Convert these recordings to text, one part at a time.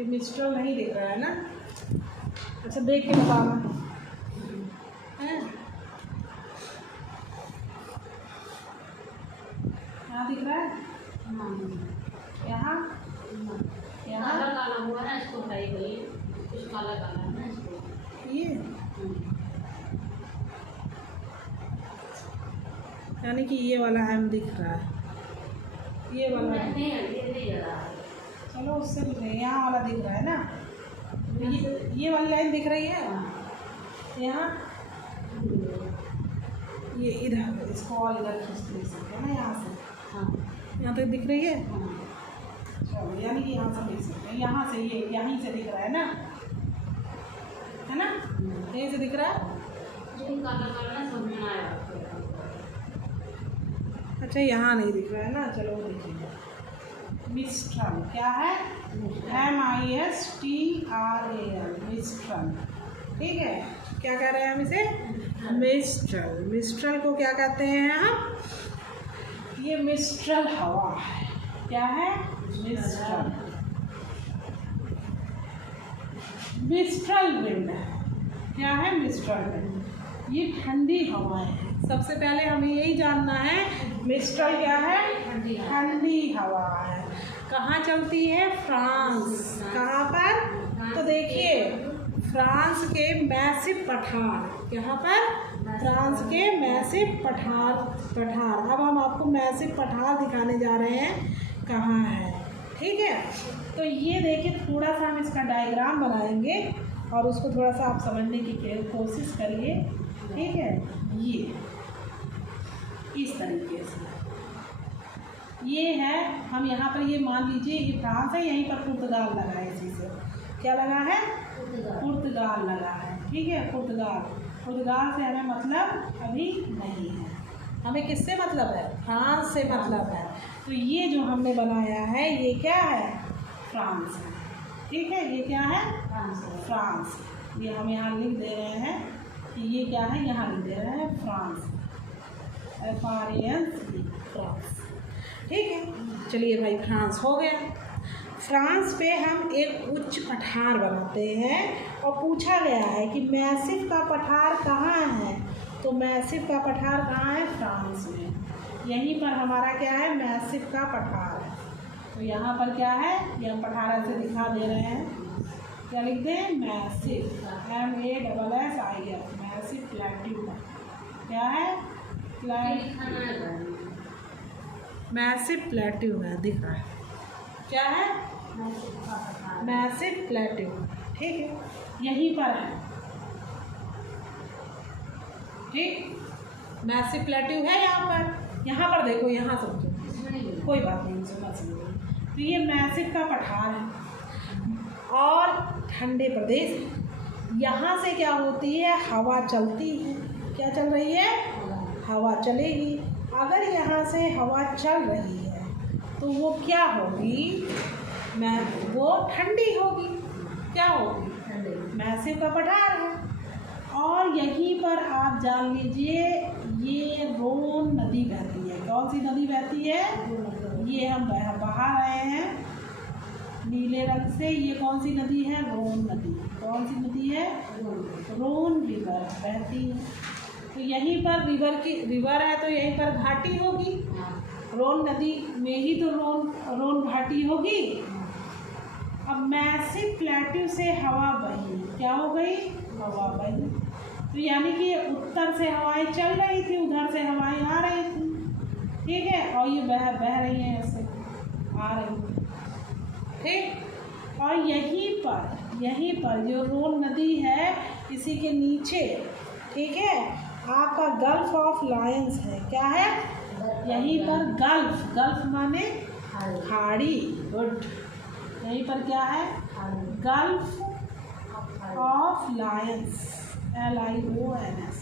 ये मिस्ट्रल नहीं दिख रहा है ना? अच्छा देख के बताना है। यहाँ दिख रहा है? यहाँ यहाँ काला हुआ है इसको, भाई भाई कुछ काला काला है ना इसको। ये यानी कि ये वाला हैम दिख रहा है, ये वाला नहीं ये रहा है। चलो उससे भी नहीं, यहाँ वाला दिख रहा है ना? ये वाली लाइन दिख रही है यहाँ, ये इधर, इसको और इधर खींच ले सकते हैं ना यहाँ से। हाँ यहाँ तक दिख रही है। चलो यानी कि यहाँ से देख सकते हैं, यहाँ से ये यहीं से दिख रहा है ना, है ना? यहीं से दिख रहा है। जो काला काला ना समझ में आया। अच्छा यहाँ नहीं दिख रहा है ना, चलो वो देखिए। मिस्ट्रल क्या है? MISTRAL, mistral. ठीक है, क्या कह रहे हैं हम इसे? मिस्ट्रल। मिस्ट्रल को क्या कहते हैं हम? ये मिस्ट्रल हवा है। क्या है? मिस्ट्रल। मिस्ट्रल विंड क्या है? मिस्ट्रल विंड ये ठंडी हवा है। सबसे पहले हमें यही जानना है मिस्ट्रल क्या है? ठंडी हवा है। कहाँ चलती है? फ्रांस। कहाँ पर? तो देखिए फ्रांस के मैसिव पठार। यहाँ पर फ्रांस के मैसिव पठार। अब हम आपको मैसिव पठार दिखाने जा रहे हैं कहाँ है। ठीक है, तो ये देखिए थोड़ा सा हम इसका डायग्राम बनाएंगे और उसको थोड़ा सा आप समझने की कोशिश करिए। ठीक है, ये इस तरीके से ये है। हम यहाँ पर ये मान लीजिए ये फ्रांस है, यहीं पर पुर्तगाल लगा है। इसी से क्या लगा है? पुर्तगाल लगा है। ठीक है, पुर्तगाल से हमें मतलब अभी नहीं है। हमें किससे मतलब है? फ्रांस से मतलब है। तो ये जो हमने बनाया है ये क्या है? फ्रांस है। ठीक है, ये क्या है? फ्रांस। ये हम यहाँ लिख दे रहे हैं कि ये क्या है, यहाँ लिख दे रहे हैं फ्रांस, FRANCE, फ्रांस। ठीक है, चलिए भाई फ्रांस हो गया। फ्रांस पे हम एक उच्च पठार बनाते हैं और पूछा गया है कि मैसिव का पठार कहाँ है? तो मैसिव का पठार कहाँ है? फ्रांस में। यहीं पर हमारा क्या है? मैसिव का पठार है। तो यहाँ पर क्या है? ये हम पठार ऐसे दिखा दे रहे हैं। क्या लिख दें? Massive, MASSIF, massive plateau. क्या है? मैसिव प्लेट्यू है, दिख रहा है। क्या है? Massive plateau. ठीक है, यहीं पर है। ठीक, मैसिव प्लेट्यू है यहाँ पर। यहाँ पर देखो, यहाँ समझो, कोई बात नहीं, समझो। तो ये मैसिव का पठार है और ठंडे प्रदेश। यहाँ से क्या होती है? हवा चलती है। क्या चल रही है? हवा चलेगी। अगर यहाँ से हवा चल रही है तो वो क्या होगी? वो ठंडी होगी। क्या होगी? ठंडी। मैसिव का पठार है। और यहीं पर आप जान लीजिए ये रोन नदी बहती है। कौन सी नदी बहती है? ये हम बहा रहे हैं नीले रंग से। ये कौन सी नदी है? रोन नदी। कौन सी नदी है? रोन रिवर बहती है। तो यहीं पर रिवर है तो यहीं पर घाटी होगी। रोन नदी में ही तो रोन घाटी होगी। अब मैसिव प्लेट्यू से हवा बही। क्या हो गई? हवा बही। तो यानी कि उत्तर से हवाएं चल रही थी, उधर से हवाएं आ रही थी। ठीक है, और ये बह रही हैं, ऐसे आ रही। ठीक, और यहीं पर जो रोन नदी है इसी के नीचे, ठीक है, आपका गल्फ ऑफ लायंस है। क्या है? यहीं पर गल्फ माने खाड़ी। गुड, यहीं पर क्या है? Gulf of Lions, LIONS,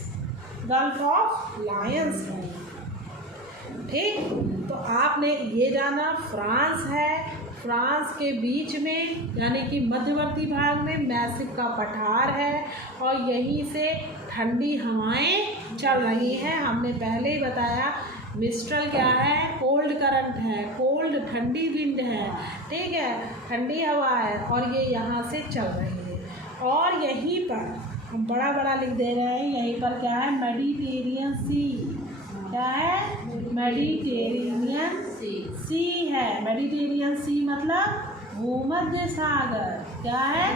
gulf of Lions है। ठीक, तो आपने ये जाना फ्रांस है। फ्रांस के बीच में यानी कि मध्यवर्ती भाग में मैसिव का पठार है और यहीं से ठंडी हवाएं चल रही हैं। हमने पहले ही बताया मिस्ट्रल क्या है? कोल्ड करंट है, कोल्ड ठंडी विंड है, ठीक है, ठंडी हवा है और ये यहाँ से चल रही है। और यहीं पर हम बड़ा बड़ा लिख दे रहे हैं, यहीं पर क्या है? मेडिटेरियन सी। क्या है? मेडिटेरियन सी है। मेडिटेरियन सी मतलब भूमध्य सागर। क्या है?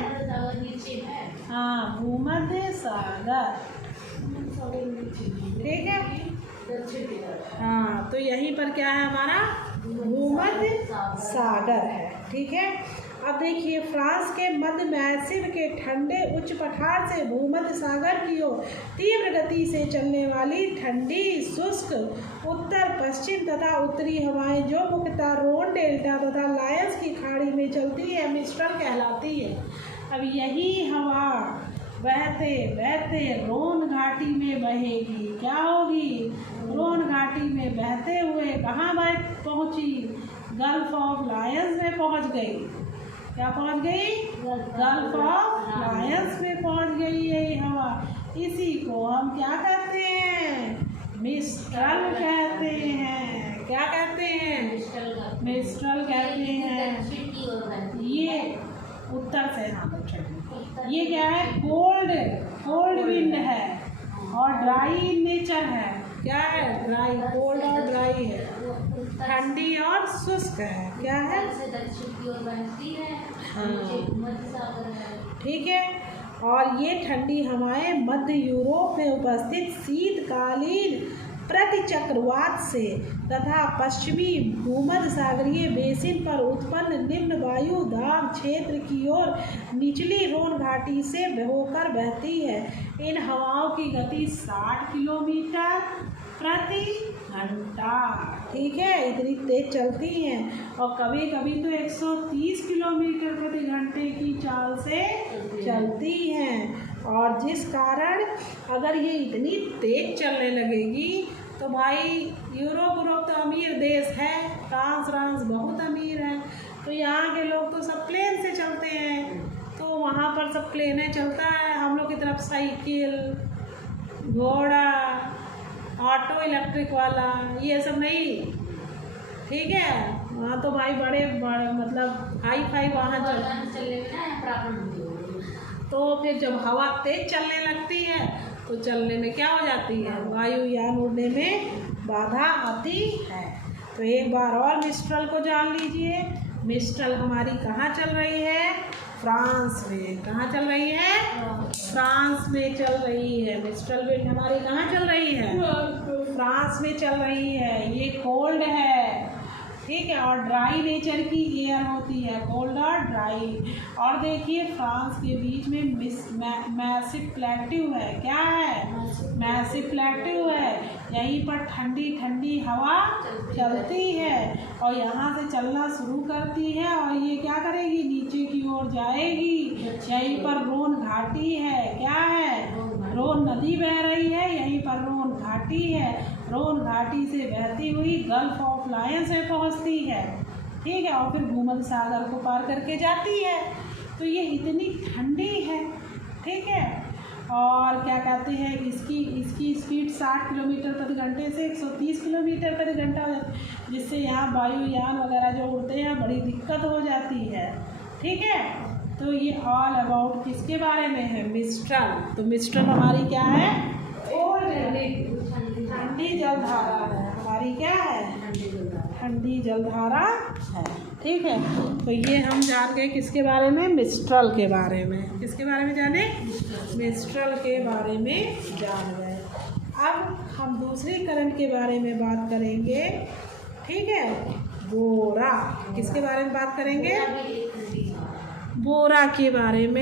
हाँ, भूमध्य सागर, ठीक है। हाँ, तो यहीं पर क्या है हमारा? भूमध्य सागर है, ठीक है। अब देखिए, फ्रांस के मध्य मैसिव के ठंडे उच्च पठार से भूमध्य सागर की ओर तीव्र गति से चलने वाली ठंडी शुष्क उत्तर पश्चिम तथा उत्तरी हवाएं जो मुख्यतः रोन डेल्टा तथा लायंस की खाड़ी में चलती है, मिस्ट्रल कहलाती है। अब यही हवा बहते बहते रोन घाटी में बहेगी। क्या होगी? रोन घाटी में बहते हुए कहाँ पहुँची? गल्फ ऑफ लायंस में पहुँच गई। क्या पहुँच गई? गल्फ ऑफ लायंस में पहुँच गई यही हवा। इसी को हम क्या कहते हैं? मिस्ट्रल कहते हैं। क्या कहते हैं? मिस्ट्रल कहते हैं। ये उत्तर से, हाँ, ये क्या है? कोल्ड विंड है और ड्राई नेचर है। क्या है? ड्राई, कोल्ड और ड्राई है, ठंडी और शुष्क है। क्या है? हाँ, ठीक है। और ये ठंडी हवाएं मध्य यूरोप में उपस्थित शीतकालीन प्रतिचक्रवात से तथा पश्चिमी भूमध्य सागरीय बेसिन पर उत्पन्न निम्न वायु दाब क्षेत्र की ओर निचली रोन घाटी से होकर बहती है। इन हवाओं की गति 60 किलोमीटर प्रति घंटा, ठीक है, इतनी तेज चलती हैं। और कभी कभी तो 130 किलोमीटर प्रति घंटे की चाल से चलती हैं। और जिस कारण अगर ये इतनी तेज चलने लगेगी तो भाई यूरोप तो अमीर देश है, फ्रांस बहुत अमीर है, तो यहाँ के लोग तो सब प्लेन से चलते हैं, तो वहाँ पर सब प्लेनें चलता है। हम लोग की तरफ साइकिल, घोड़ा, ऑटो इलेक्ट्रिक वाला, ये सब नहीं, ठीक है। वहाँ तो भाई बड़े मतलब हाई फाई वाहन चलने तो फिर जब हवा तेज चलने लगती है तो चलने में क्या हो जाती है? वायुयान उड़ने में बाधा आती है। तो एक बार और मिस्ट्रल को जान लीजिए। मिस्ट्रल हमारी कहाँ चल रही है? फ्रांस में। कहाँ चल रही है? फ्रांस में चल रही है। मिस्ट्रल विंड हमारी कहाँ चल रही है? फ्रांस में चल रही है। ये कोल्ड है, ठीक है, और ड्राई नेचर की एयर होती है, कोल्ड और ड्राई। और देखिए, फ्रांस के बीच में मैसिव प्लेट्यू है। क्या है? मैसिव प्लेट्यू है। यहीं पर ठंडी ठंडी हवा चलती है और यहाँ से चलना शुरू करती है और ये क्या करेगी? नीचे की ओर जाएगी। यहीं पर रोन घाटी है। क्या है? रोन नदी बह रही है, यहीं पर रोन घाटी है। रोन घाटी से बहती हुई गल्फ ऑफ लायंस में पहुंचती है, ठीक है, और फिर भूमध्य सागर को पार करके जाती है। तो ये इतनी ठंडी है, ठीक है। और क्या कहते हैं, इसकी स्पीड 60 किलोमीटर प्रति घंटे से 130 किलोमीटर प्रति घंटा हो जाती है, जिससे यहाँ वायुयान वगैरह जो उड़ते हैं बड़ी दिक्कत हो जाती है, ठीक है। तो ये ऑल अबाउट किसके बारे में है? मिस्ट्रल। तो मिस्ट्रल हमारी क्या है? ठंडी जलधारा है हमारी। क्या है? ठंडी जलधारा है, ठीक है। तो ये हम जान गए किसके बारे में? मिस्ट्रल के बारे में। किसके बारे में जाने? मिस्ट्रल के बारे में जान गए। अब हम दूसरी करंट के बारे में बात करेंगे, ठीक है। बोरा। किसके बारे में बात करेंगे? बोरा के बारे में।